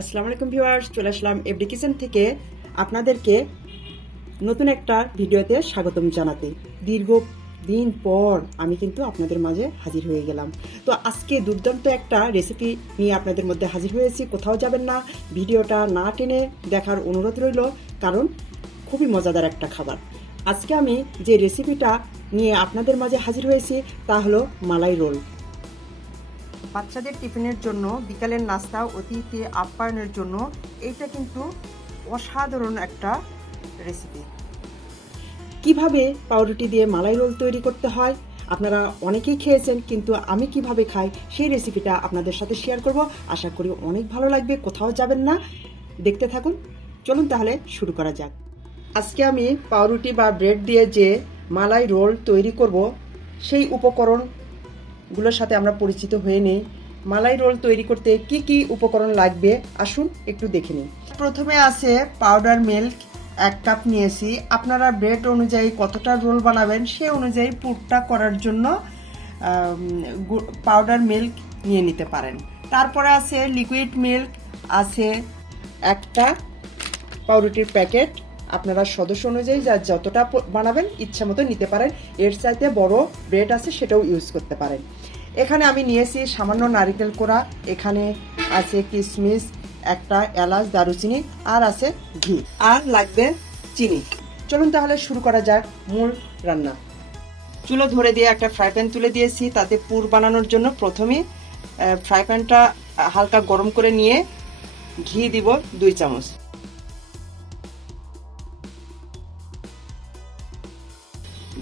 আসসালামু আলাইকুম ভিউয়ার্স, চলে আসলাম এভরি কিচেন থেকে আপনাদেরকে নতুন একটা ভিডিওতে স্বাগতম জানাতে। দীর্ঘ দিন পর আমি কিন্তু আপনাদের মাঝে হাজির হয়ে গেলাম। তো আজকে দুর্দান্ত একটা রেসিপি নিয়ে আপনাদের মধ্যে হাজির হয়েছি। কোথাও যাবেন না, ভিডিওটা না টেনে দেখার অনুরোধ রইল, কারণ খুবই মজাদার একটা খাবার। আজকে আমি যে রেসিপিটা নিয়ে আপনাদের মাঝে হাজির হয়েছি তা হলো মালাই রোল। বাচ্চাদের টিফিনের জন্য, বিকালের নাস্তা, অতিথি আপ্যায়নের জন্য এইটা কিন্তু অসাধারণ একটা রেসিপি। কিভাবে পাউরুটি দিয়ে মালাই রোল তৈরি করতে হয় আপনারা অনেকেই খেয়েছেন, কিন্তু আমি কিভাবে খাই সেই রেসিপিটা আপনাদের সাথে শেয়ার করব। আশা করি অনেক ভালো লাগবে। কোথাও যাবেন না, দেখতে থাকুন। চলুন তাহলে শুরু করা যাক। আজকে আমি পাউরুটি বা ব্রেড দিয়ে যে মালাই রোল তৈরি করব সেই উপকরণগুলোর সাথে আমরা পরিচিত হয়ে নেই। মালাই রোল তৈরি করতে কি কি উপকরণ লাগবে আসুন একটু দেখে নিই। প্রথমে আছে পাউডার মিল্ক 1 কাপ নিয়েছি। আপনারা ব্রেড অনুযায়ী কতটা রোল বানাবেন সে অনুযায়ী পুরটা করার জন্য পাউডার মিল্ক নিয়ে নিতে পারেন। তারপরে আছে লিকুইড মিল্ক, আছে একটা পাউরুটির প্যাকেট। আপনারা সদস্য অনুযায়ী যা যতটা বানাবেন ইচ্ছা মতো নিতে পারেন। এর চাইতে বড় ব্রেড আছে সেটাও ইউজ করতে পারেন। এখানে আমি নিয়েছি সামান্য নারকেল কোড়া, এখানে আছে কিশমিশ, একটা এলাচ, দারুচিনি, আর আছে ঘি, আর লাগবে চিনি। চলুন তাহলে শুরু করা যাক মূল রান্না। চুলো ধরে দিয়ে একটা ফ্রাই প্যান তুলে দিয়েছি। তাতে পুর বানানোর জন্য প্রথমে ফ্রাই প্যানটা হালকা গরম করে নিয়ে ঘি দিব 2 চামচ।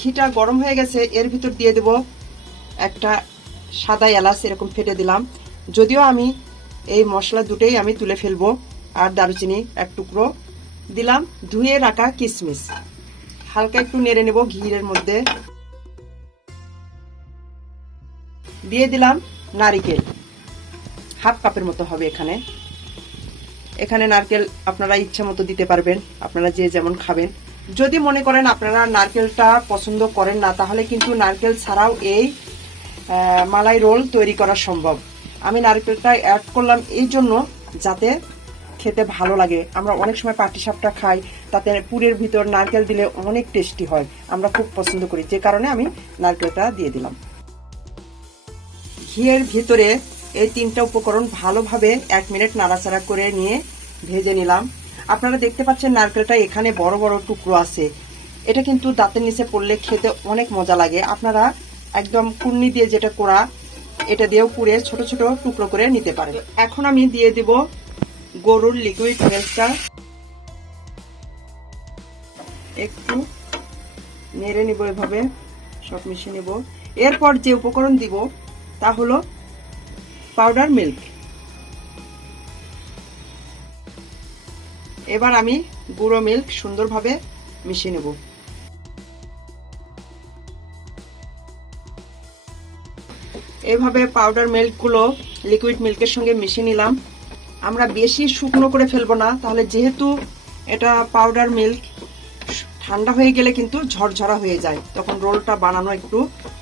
ঘিটা গরম হয়ে গেছে, এর ভিতর দিয়ে দেব একটা সাদা এলাচ, এরকম ফেটে দিলাম। যদিও আমি এই মশলা দুটোই আমি তুলে ফেলবো। আর দারুচিনি 1 টুকরো দিলাম। ধুয়ে রাখা কিশমিশ হালকা একটু নেড়ে নেব ঘিয়ের মধ্যে। দিয়ে দিলাম নারকেল, 1/2 কাপের মতো হবে। এখানে নারকেল আপনারা ইচ্ছা মতো দিতে পারবেন, আপনারা যে যেমন খাবেন। যদি মনে করেন আপনারা নারকেলটা পছন্দ করেন না, তাহলে কিন্তু নারকেল ছাড়াও এই মালাই রোল তৈরি করা সম্ভব। আমি নারকেলটা অ্যাড করলাম এই জন্য যাতে খেতে ভালো লাগে। আমরা অনেক সময় পাটিসাপটা খাই, তাতে পুরের ভিতর নারকেল দিলে অনেক টেস্টি হয়, আমরা খুব পছন্দ করি, যে কারণে আমি নারকেলটা দিয়ে দিলাম। ঘিয়ের ভিতরে এই 3টা উপকরণ ভালোভাবে 1 মিনিট নাড়াচাড়া করে নিয়ে ভেজে নিলাম। আপনারা দেখতে পাচ্ছেন নারকেলটা এখানে বড় বড় টুকরো আছে। এটা কিন্তু দাঁতের নিচে পড়লে খেতে অনেক মজা লাগে। আপনারা একদম কুর্নি দিয়ে যেটা কোড়া, এটা দিয়েও পুড়ে ছোট ছোট টুকরো করে নিতে পারেন। এখন আমি দিয়ে দিব গরুর লিকুইড মিল্কটা, একটু নেড়ে নিব, এভাবে সব মিশিয়ে নেব। এরপর যে উপকরণ দিব তা হলো পাউডার মিল্ক। এবার আমি গুঁড়ো মিল্ক সুন্দরভাবে মিশিয়ে নেব। এইভাবে পাউডার মিল্কগুলো লিকুইড মিল্কের সঙ্গে মিশিয়ে নিলাম। আমরা বেশি শুকনো করে ফেলবো না, তাহলে যেহেতু এটা পাউডার মিল্ক, ঠান্ডা হয়ে গেলে কিন্তু ঝরঝরা হয়ে যায়, তখন রোলটা বানানো একটু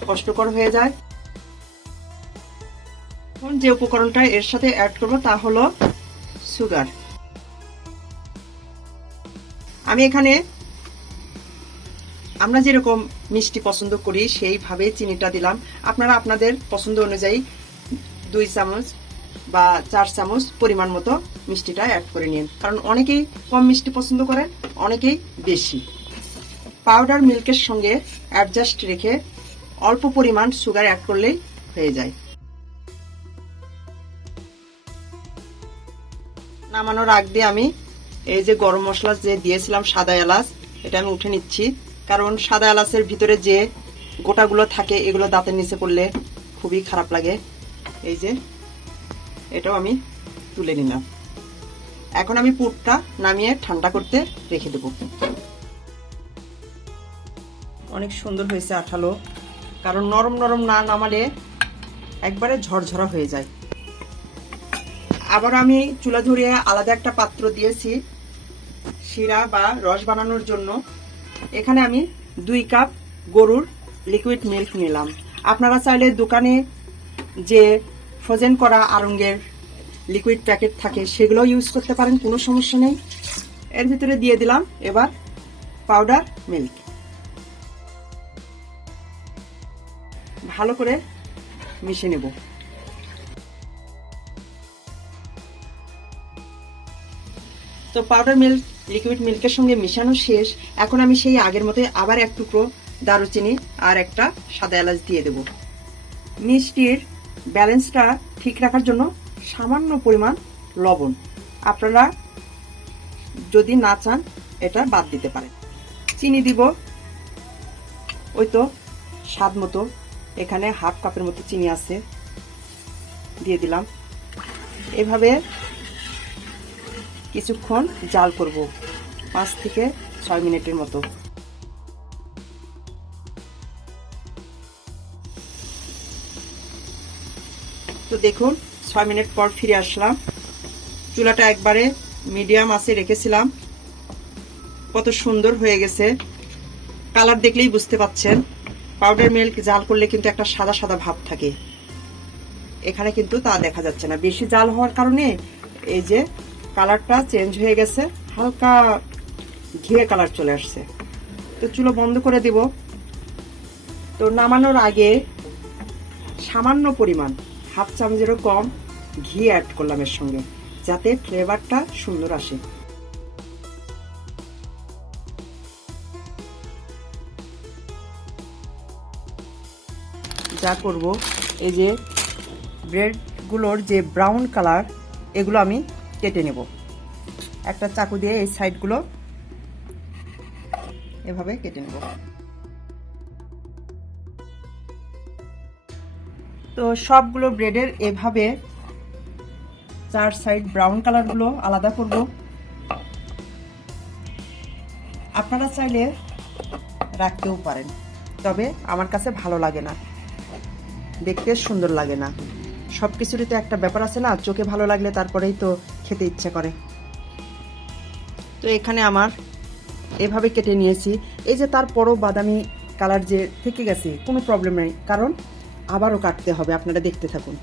কষ্টকর হয়ে যায়। এখন যে উপকরণটা এর সাথে অ্যাড করব তা হলো সুগার। আমি এখানে আমরা যেরকম মিষ্টি পছন্দ করি সেইভাবে চিনিটা দিলাম। আপনারা আপনাদের পছন্দ অনুযায়ী 2 চামচ বা 4 চামচ পরিমাণ মতো মিষ্টিটা অ্যাড করে নিন, কারণ অনেকেই কম মিষ্টি পছন্দ করেন, অনেকেই বেশি। পাউডার মিল্কের সঙ্গে অ্যাডজাস্ট রেখে অল্প পরিমাণ সুগার অ্যাড করলেই হয়ে যায়। নামানোর আগ দিয়ে আমি এই যে গরম মশলা যে দিয়েছিলাম সাদা এলাচ, এটা আমি উঠে নিচ্ছি, কারণ সাদা এলাচের ভিতরে যে গোটাগুলো থাকে এগুলো দাঁতের নিচে পড়লে খুবই খারাপ লাগে। এই যে এটাও আমি তুলে নিলাম। এখন আমি পুরটা নামিয়ে ঠান্ডা করতে রেখে দেব। অনেক সুন্দর হয়েছে, আঠালো, কারণ নরম নরম না নামালে একবারে ঝরঝরা হয়ে যায়। আবার আমি চুলা ধরিয়ে আলাদা একটা পাত্র দিয়েছি শিরা বা রস বানানোর জন্য। এখানে আমি 2 কাপ গরুর লিকুইড মিল্ক নিলাম। আপনারা চাইলে দোকানে যে ফ্রোজেন করা আড়ঙ্গের লিকুইড প্যাকেট থাকে সেগুলো ইউজ করতে পারেন, কোনো সমস্যা নেই। এর ভিতরে দিয়ে দিলাম এবার পাউডার মিল্ক। ভালো করে মিশিয়ে নেব। তো পাউডার মিল্ক লিকুইড মিল্কের সঙ্গে মিশানো শেষ। এখন আমি সেই আগের মতো আবার এক টুকরো দারুচিনি আর একটা সাদা এলাচ দিয়ে দেব। মিষ্টির ব্যালেন্সটা ঠিক রাখার জন্য সামান্য পরিমাণ লবণ, আপনারা যদি না চান এটা বাদ দিতে পারেন। চিনি দিব ওই তো স্বাদ মতো, এখানে হাফ কাপের মতো চিনি আছে, দিয়ে দিলাম। এভাবে কিছুক্ষণ জাল করব, 5 থেকে 6 মিনিটের মতো। তো দেখুন 6 মিনিট পর ফিরে আসলাম। চুলাটা একবারে মিডিয়াম আঁচে রেখেছিলাম, কত সুন্দর হয়ে গেছে। কালার দেখলেই বুঝতে পাচ্ছেন। পাউডার মিল্ক জাল করলে কিন্তু একটা সাদা সাদা ভাব থাকে, এখানে কিন্তু তা দেখা যাচ্ছে না। বেশি জাল হওয়ার কারণে এই যে কালারটা চেঞ্জ হয়ে গেছে, হালকা ঘিয়ে কালার চলে আসছে। তো চুলো বন্ধ করে দিব। তো নামানোর আগে সামান্য পরিমাণ হাফ চামচেরও কম ঘি অ্যাড করলাম এর সঙ্গে, যাতে ফ্লেভারটা সুন্দর আসে। যা করব, এই যে ব্রেডগুলোর যে ব্রাউন কালার, এগুলো আমি কেটে নেব। একটা চাকু দিয়ে এই সাইডগুলো এভাবে কেটে নেব। তো সবগুলো ব্রেডের এভাবে 4 সাইড ব্রাউন কালারগুলো আলাদা করব। আপনারা চাইলে রাখতেও পারেন, তবে আমার কাছে ভালো লাগে না, দেখতে সুন্দর লাগে না। সব কিছুরই তো একটা ব্যাপার আছে না, চোখে ভালো লাগলে তারপরেই তো খেতে ইচ্ছে করে। তো এখানে আমার এভাবে কেটে নিয়েছি। এই যে তারপরও বাদামি কালার যে থেকে গেছে, কোনো প্রবলেম নেই, কারণ আবারও কাটতে হবে, আপনারা দেখতে থাকুন।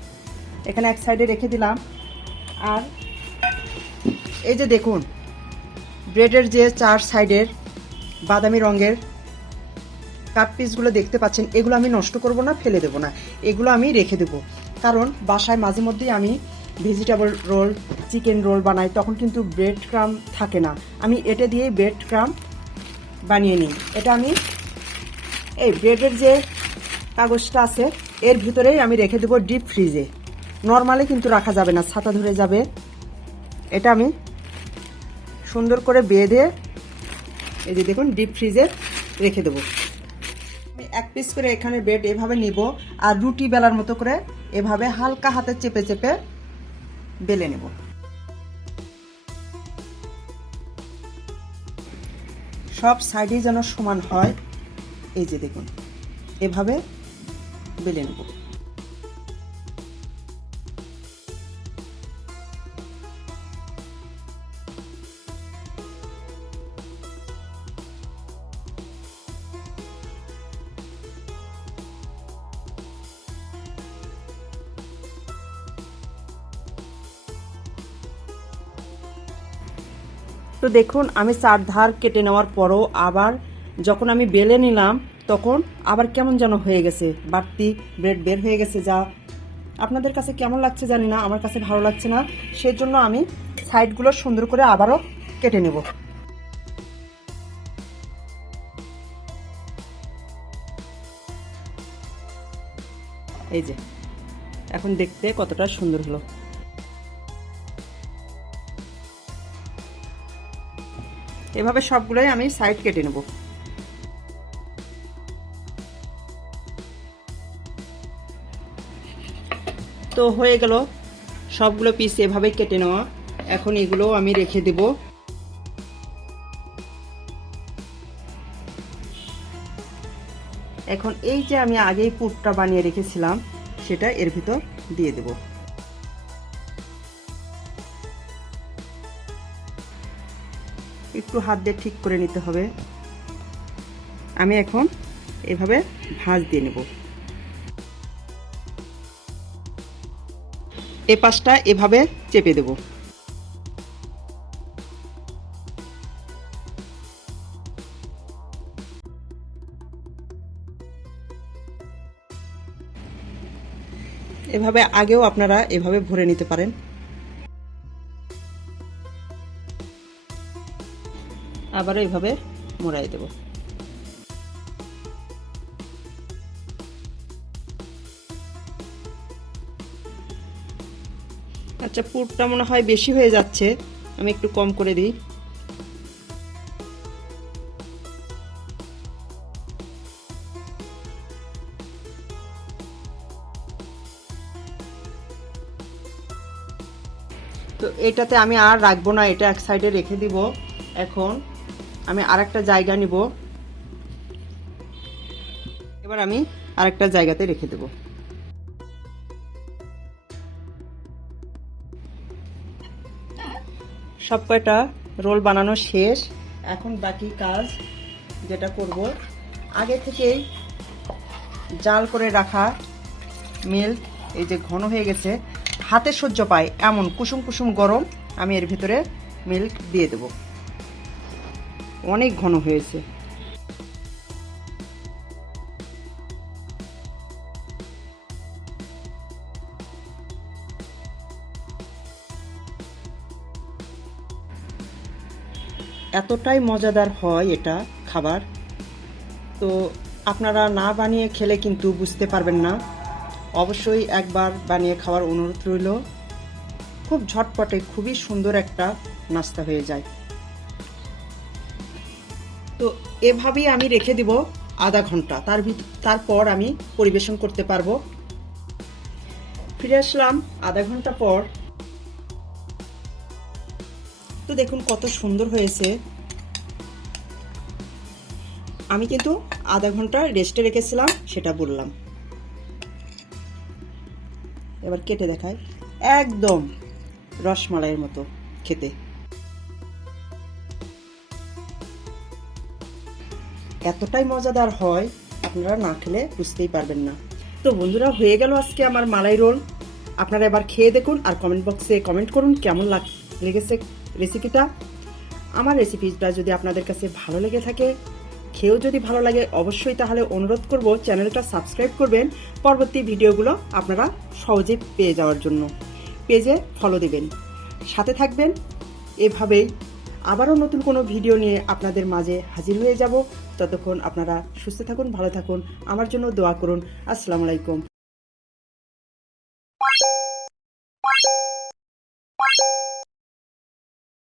এখানে এক সাইডে রেখে দিলাম। আর এই যে দেখুন ব্রেডের যে 4 সাইডের বাদামি রঙের কাট পিসগুলো দেখতে পাচ্ছেন, এগুলো আমি নষ্ট করব না, ফেলে দেব না, এগুলো আমি রেখে দেব। কারণ বাসায় মাঝে মধ্যেই আমি ভেজিটেবল রোল, চিকেন রোল বানাই, তখন কিন্তু ব্রেড ক্রাম্ব থাকে না। আমি এটা দিয়ে ব্রেড ক্রাম্ব বানিয়ে নিই। এটা আমি এই ব্রেডের যে কাগজটা আছে এর ভিতরেই আমি রেখে দেবো ডিপ ফ্রিজে। নর্মালি কিন্তু রাখা যাবে না, ছাতা ধরে যাবে। এটা আমি সুন্দর করে বেঁধে এই যে দেখুন ডিপ ফ্রিজে রেখে দেবো। আমি 1 পিস করে এখানে ব্রেড এভাবে নিব, আর রুটি বেলার মতো করে এভাবে হালকা হাতে চেপে চেপে বেলে নেব। সব সাইডে যেন সমান হয়, এই যে দেখুন এভাবে বেলে নেব। তো দেখুন আমি 4 ধার কেটে নেওয়ার পরও আবার যখন আমি বেলে নিলাম, তখন আবার কেমন যেন হয়ে গেছে, বাড়তি ব্রেড বের হয়ে গেছে। যা আপনাদের কাছে কেমন লাগছে জানি না, আমার কাছে ভালো লাগছে না। সেজন্য আমি সাইডগুলো সুন্দর করে আবারও কেটে নেব। এই যে এখন দেখতে কতটা সুন্দর হলো। এভাবে সবগুলোই আমি সাইড কেটে নেব। তো হয়ে গেল সবগুলো পিস এভাবে কেটে নেওয়া। এখন এগুলো আমি রেখে দেব। এখন এই যে আমি আগেই পুরটা বানিয়ে রেখেছিলাম সেটা এর ভিতর দিয়ে দেব। একটু হাত দিয়ে ঠিক করে নিতে হবে। আমি এখন এভাবে ভাঁজ দিয়ে নেব। এই পাশটা এভাবে চেপে দেব। এভাবে আগেও আপনারা এভাবে ভরে নিতে পারেন। আবারও এভাবে মোড়াই দেব। আচ্ছা, পুরটা মনে হয় বেশি হয়ে যাচ্ছে, আমি একটু কম করে দিই। তো এটাতে আমি আর রাখবো না, এটা এক সাইডে রেখে দিব। এখন আমি আরেকটা জায়গা নিব, এবার আমি আরেকটা জায়গাতে রেখে দেব। সব কয়টা রোল বানানো শেষ। এখন বাকি কাজ যেটা করব, আগে থেকেই জাল করে রাখা মিল্ক এই যে ঘন হয়ে গেছে, হাতে সহ্য পায় এমন কুসুম কুসুম গরম আমি এর ভিতরে মিল্ক দিয়ে দেব। অনেক ঘন হয়েছে। এতটাই মজাদার হয় এটা খাবার, তো আপনারা না বানিয়ে খেলে কিন্তু বুঝতে পারবেন না। অবশ্যই একবার বানিয়ে খাওয়ার অনুরোধ রইল। খুব ঝটপটে খুবই সুন্দর একটা নাস্তা হয়ে যায়। তো এভাবেই আমি রেখে দিব আধা ঘন্টা, তারপর আমি পরিবেশন করতে পারবো। ফিরে আসলাম আধা ঘন্টা পর। তো দেখুন কত সুন্দর হয়েছে। আমি কিন্তু আধা ঘন্টা রেস্টে রেখেছিলাম, সেটা বললাম। এবার কেটে দেখাই, একদম রসমালাইয়ের মতো খেতে। এতটাই মজাদার হয়, আপনারা না খেলে বুঝতেই পারবেন না। তো বন্ধুরা, হয়ে গেল আজকে আমার মালাই রোল। আপনারা এবার খেয়ে দেখুন আর কমেন্ট বক্সে কমেন্ট করুন কেমন লেগেছে রেসিপিটা। আমার রেসিপিটা যদি আপনাদের কাছে ভালো লেগে থাকে, খেয়েও যদি ভালো লাগে, অবশ্যই তাহলে অনুরোধ করব চ্যানেলটা সাবস্ক্রাইব করবেন, পরবর্তী ভিডিওগুলো আপনারা সহজে পেয়ে যাওয়ার জন্য। পেজে ফলো দেবেন, সাথে থাকবেন। এভাবেই আবারও নতুন কোনো ভিডিও নিয়ে আপনাদের মাঝে হাজির হয়ে যাব। ততক্ষণ আপনারা সুস্থ থাকুন, ভালো থাকুন, আমার জন্য দোয়া করুন। আসসালামু আলাইকুম।